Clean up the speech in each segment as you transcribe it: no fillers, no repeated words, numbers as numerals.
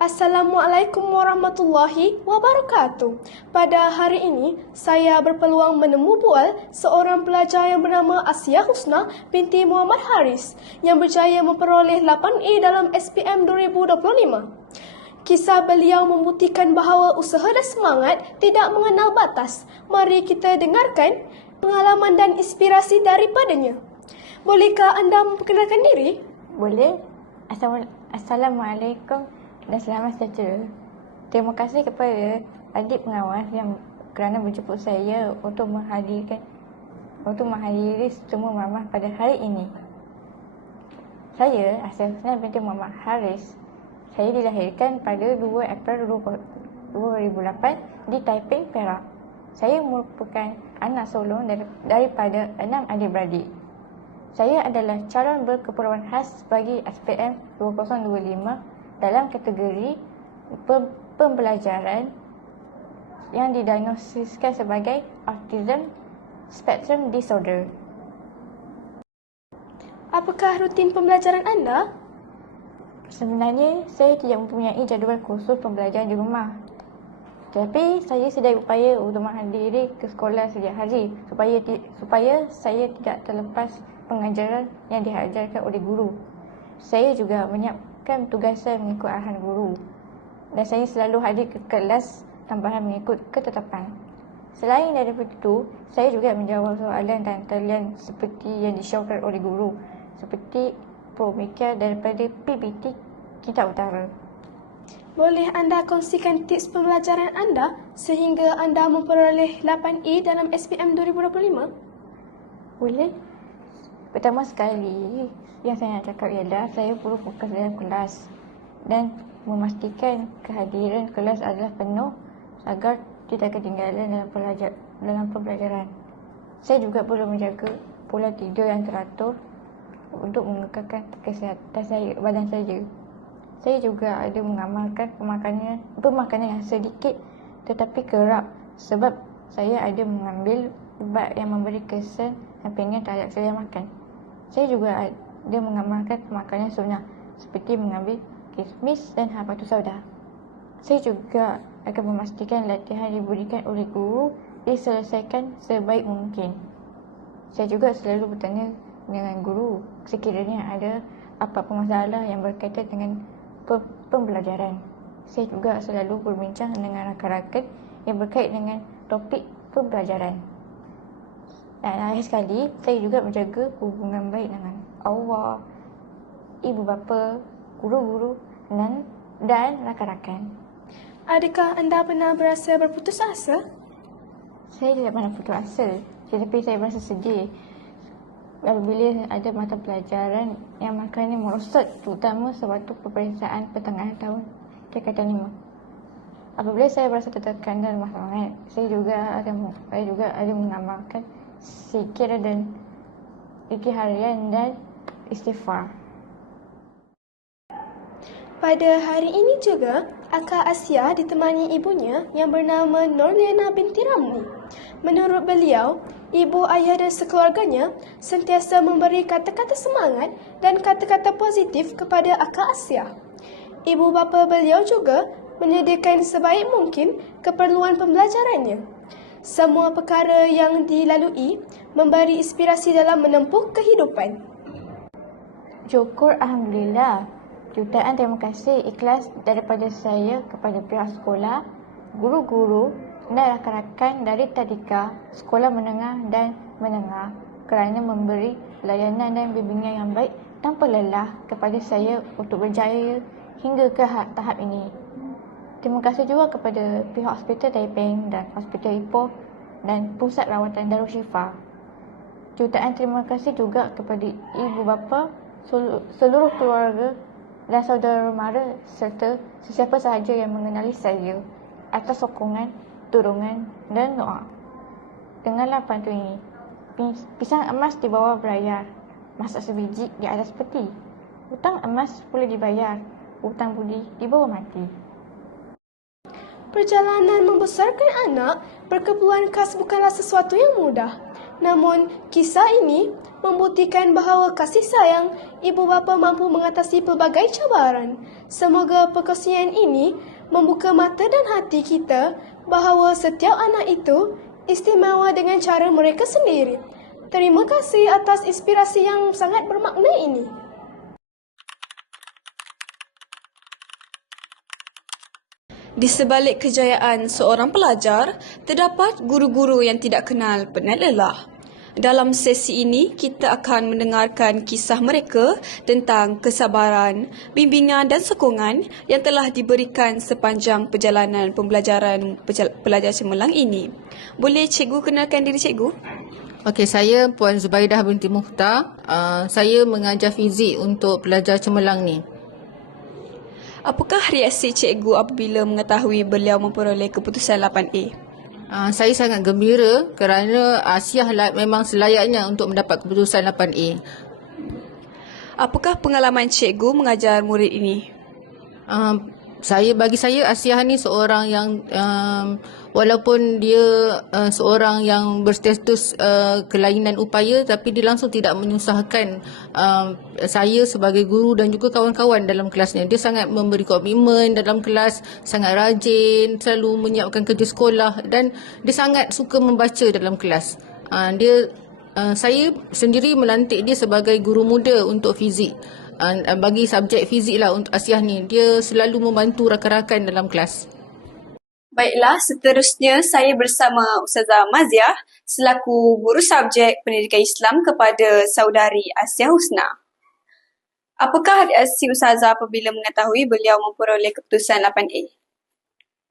Assalamualaikum warahmatullahi wabarakatuh. Pada hari ini, saya berpeluang menemu bual seorang pelajar yang bernama Asya Husna binti Muhammad Haris yang berjaya memperoleh 8A dalam SPM 2025. Kisah beliau membuktikan bahawa usaha dan semangat tidak mengenal batas. Mari kita dengarkan pengalaman dan inspirasi daripadanya. Bolehkah anda memperkenalkan diri? Boleh. Assalamualaikum dan selamat sejahtera. Terima kasih kepada adik pengawas yang kerana menjemput saya untuk menghadiri semua mamah pada hari ini. Saya Asya Husna binti Muhammad Haris. Saya dilahirkan pada 2 April 2008 di Taiping, Perak. Saya merupakan anak sulung daripada 6 adik-beradik. Saya adalah calon berkeperluan khas bagi SPM 2025 dalam kategori pembelajaran yang didiagnosiskan sebagai Autism Spectrum Disorder. Apakah rutin pembelajaran anda? Sebenarnya, saya tidak mempunyai jadual kursus pembelajaran di rumah. Tetapi, saya sedang berupaya untuk menghadiri ke sekolah setiap hari supaya saya tidak terlepas pengajaran yang diajarkan oleh guru. Saya juga menyiapkan tugasan mengikut arahan guru. Dan saya selalu hadir ke kelas tambahan mengikut ketetapan. Selain daripada itu, saya juga menjawab soalan dan talian seperti yang disyorkan oleh guru, seperti pemikiran daripada PPT Kitab Utara. Boleh anda kongsikan tips pembelajaran anda sehingga anda memperoleh 8A dalam SPM 2025? Boleh. Pertama sekali, yang saya nak cakap ialah saya perlu fokus dalam kelas dan memastikan kehadiran kelas adalah penuh agar tidak ketinggalan dalam pembelajaran. Saya juga perlu menjaga pola tidur yang teratur untuk mengekalkan kesihatan badan saya. Saya juga ada mengamalkan pemakanan yang sedikit tetapi kerap sebab saya ada mengambil ubat yang memberi kesan sampingan terhadap saya makan. Saya juga ada mengamalkan pemakanan sunnah seperti mengambil kismis dan habatus sauda. Saya juga akan memastikan latihan diberikan oleh guru diselesaikan sebaik mungkin. Saya juga selalu bertanya dengan guru sekiranya ada apa-apa masalah yang berkaitan dengan pembelajaran. Saya juga selalu berbincang dengan rakan-rakan yang berkait dengan topik pembelajaran. Dan akhir sekali, saya juga menjaga hubungan baik dengan Allah, ibu bapa, guru-guru dan rakan-rakan. Adakah anda pernah berasa berputus asa? Saya tidak pernah putus asa, tetapi saya berasa sedih apabila ada mata pelajaran yang markahnya merosot, terutama sewaktu peperiksaan pertengahan tahun tingkatan 5. Apabila saya berasa tertekan dan lemah semangat, saya juga ada mengamalkan zikir dan zikir harian dan istighfar. Pada hari ini juga, Akak Asya ditemani ibunya yang bernama Nurliana binti Ramli. Menurut beliau, ibu, ayah dan sekeluarganya sentiasa memberi kata-kata semangat dan kata-kata positif kepada Akak Asya. Ibu bapa beliau juga menyediakan sebaik mungkin keperluan pembelajarannya. Semua perkara yang dilalui memberi inspirasi dalam menempuh kehidupan. Syukur Alhamdulillah. Jutaan terima kasih ikhlas daripada saya kepada pihak sekolah, guru-guru dan rakan-rakan dari tadika, sekolah menengah dan menengah kerana memberi layanan dan bimbingan yang baik tanpa lelah kepada saya untuk berjaya hingga ke tahap ini. Terima kasih juga kepada pihak Hospital Taiping dan Hospital Ipoh dan Pusat Rawatan Darul Shifa. Jutaan terima kasih juga kepada ibu bapa, seluruh keluarga dan saudara mara serta sesiapa sahaja yang mengenali saya atas sokongan, dorongan dan doa. Dengarlah pantun ini. Pisang emas di bawah berayar, masak sebiji di atas peti. Hutang emas boleh dibayar, hutang budi di bawah mati. Perjalanan membesarkan anak berkeperluan khas bukanlah sesuatu yang mudah. Namun, kisah ini membuktikan bahawa kasih sayang ibu bapa mampu mengatasi pelbagai cabaran. Semoga perkongsian ini membuka mata dan hati kita bahawa setiap anak itu istimewa dengan cara mereka sendiri. Terima kasih atas inspirasi yang sangat bermakna ini. Di sebalik kejayaan seorang pelajar, terdapat guru-guru yang tidak kenal penat lelah. Dalam sesi ini, kita akan mendengarkan kisah mereka tentang kesabaran, bimbingan dan sokongan yang telah diberikan sepanjang perjalanan pembelajaran pelajar cemerlang ini. Boleh cikgu kenalkan diri cikgu? Okey, saya Puan Zubaidah binti Mukhtar. Saya mengajar fizik untuk pelajar cemerlang ni. Apakah reaksi cikgu apabila mengetahui beliau memperoleh keputusan 8A? Saya sangat gembira kerana Asiah memang selayaknya untuk mendapat keputusan 8A. Apakah pengalaman cikgu mengajar murid ini? Bagi saya Asiah ni seorang yang walaupun dia seorang yang berstatus kelainan upaya, tapi dia langsung tidak menyusahkan saya sebagai guru dan juga kawan-kawan dalam kelasnya. Dia sangat memberi komitmen dalam kelas, sangat rajin, selalu menyiapkan kerja sekolah dan dia sangat suka membaca dalam kelas. Saya sendiri melantik dia sebagai guru muda untuk fizik. Bagi subjek fizik lah untuk Asiah ni, dia selalu membantu rakan-rakan dalam kelas. Baiklah, seterusnya saya bersama Ustazah Maziah selaku guru subjek pendidikan Islam kepada saudari Asiah Husna. Apakah reaksi Ustazah apabila mengetahui beliau memperoleh keputusan 8A?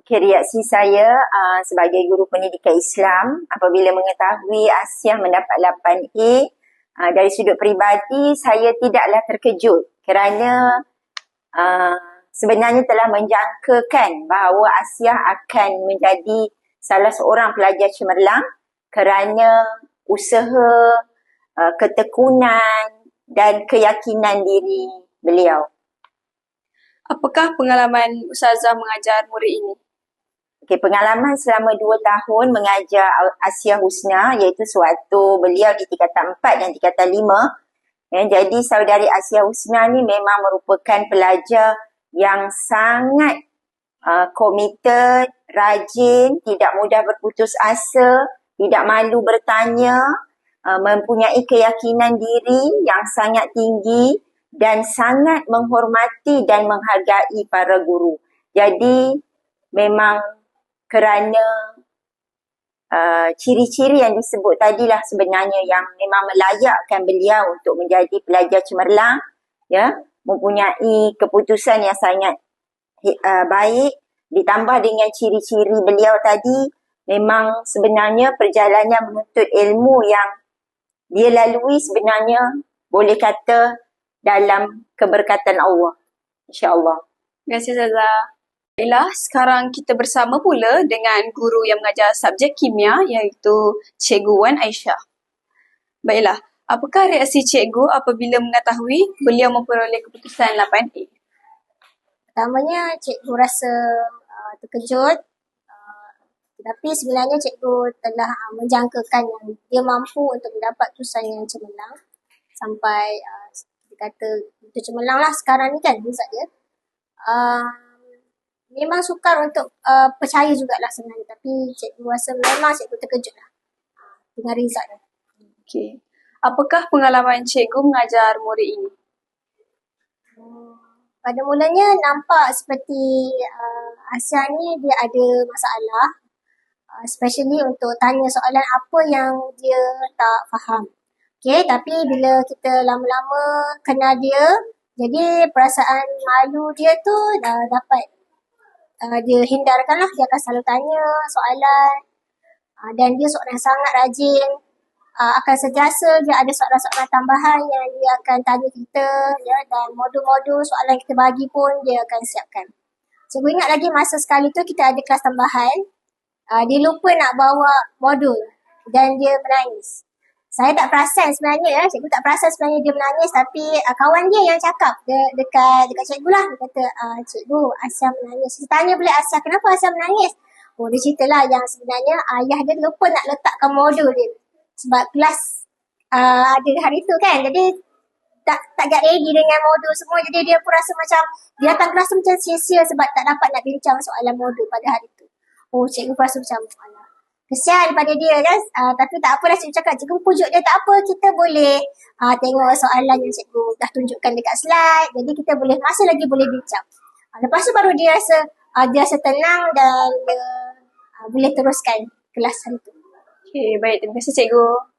Okey, reaksi saya sebagai guru pendidikan Islam apabila mengetahui Asiah mendapat 8A, dari sudut peribadi saya tidaklah terkejut kerana sebenarnya telah menjangkakan bahawa Asiah akan menjadi salah seorang pelajar cemerlang kerana usaha, ketekunan dan keyakinan diri beliau. Apakah pengalaman Ustazah mengajar murid ini? Okey, pengalaman selama 2 tahun mengajar Asiah Husna iaitu sewaktu beliau di tingkatan 4 dan tingkatan 5. Jadi saudari Asiah Husna ni memang merupakan pelajar yang sangat committed, rajin, tidak mudah berputus asa, tidak malu bertanya, mempunyai keyakinan diri yang sangat tinggi dan sangat menghormati dan menghargai para guru. Jadi memang kerana ciri-ciri yang disebut tadilah sebenarnya yang memang melayakkan beliau untuk menjadi pelajar cemerlang, ya, mempunyai keputusan yang sangat baik, ditambah dengan ciri-ciri beliau tadi, memang sebenarnya perjalanan menuntut ilmu yang dia lalui sebenarnya boleh kata dalam keberkatan Allah, insya-Allah. Terima kasih Ustazah. Baiklah, sekarang kita bersama pula dengan guru yang mengajar subjek kimia iaitu Cikgu Wan Aisyah. Baiklah, apakah reaksi cikgu apabila mengetahui beliau memperoleh keputusan 8A? Pertamanya cikgu rasa terkejut, tetapi sebenarnya cikgu telah menjangkakan yang dia mampu untuk mendapat keputusan yang cemerlang sampai kita kata itu cemerlang lah sekarang ni kan result dia. Memang sukar untuk percaya jugalah sebenarnya, tapi cikgu rasa memang cikgu terkejut lah dengan result dia. Okey. Apakah pengalaman cikgu mengajar murid ini? Pada mulanya nampak seperti Asiah ni dia ada masalah, especially untuk tanya soalan apa yang dia tak faham. Okay, tapi bila kita lama-lama kenal dia, jadi perasaan malu dia tu dah dapat dia hindarkan lah. Dia akan selalu tanya soalan dan dia seorang yang sangat rajin. Akan sentiasa dia ada soalan-soalan tambahan yang dia akan tanya kita, ya, dan modul-modul soalan yang kita bagi pun dia akan siapkan. Cikgu ingat lagi masa sekali tu kita ada kelas tambahan, dia lupa nak bawa modul dan dia menangis. Saya tak perasan sebenarnya, cikgu tak perasan sebenarnya dia menangis, tapi kawan dia yang cakap dekat cikgu lah. Dia kata, cikgu, Asiah menangis. Saya tanya pula Asiah, kenapa Asiah menangis? Oh, dia ceritalah yang sebenarnya ayah dia lupa nak letakkan modul dia. Sebab kelas ada hari tu kan. Jadi tak get ready dengan modul semua. Jadi dia pun rasa macam dia datang kelas tu macam sia-sia sebab tak dapat nak bincang soalan modul pada hari tu. Oh, cikgu pun rasa macam alah, kesian pada dia kan. Tapi tak apalah, cikgu cakap, cikgu pujuk dia, tak apa, kita boleh tengok soalan yang cikgu dah tunjukkan dekat slide. Jadi kita boleh, masih lagi boleh bincang. Lepas tu baru dia rasa tenang dan dia boleh teruskan kelas hari tu. Okey, baik. Terima kasih cikgu.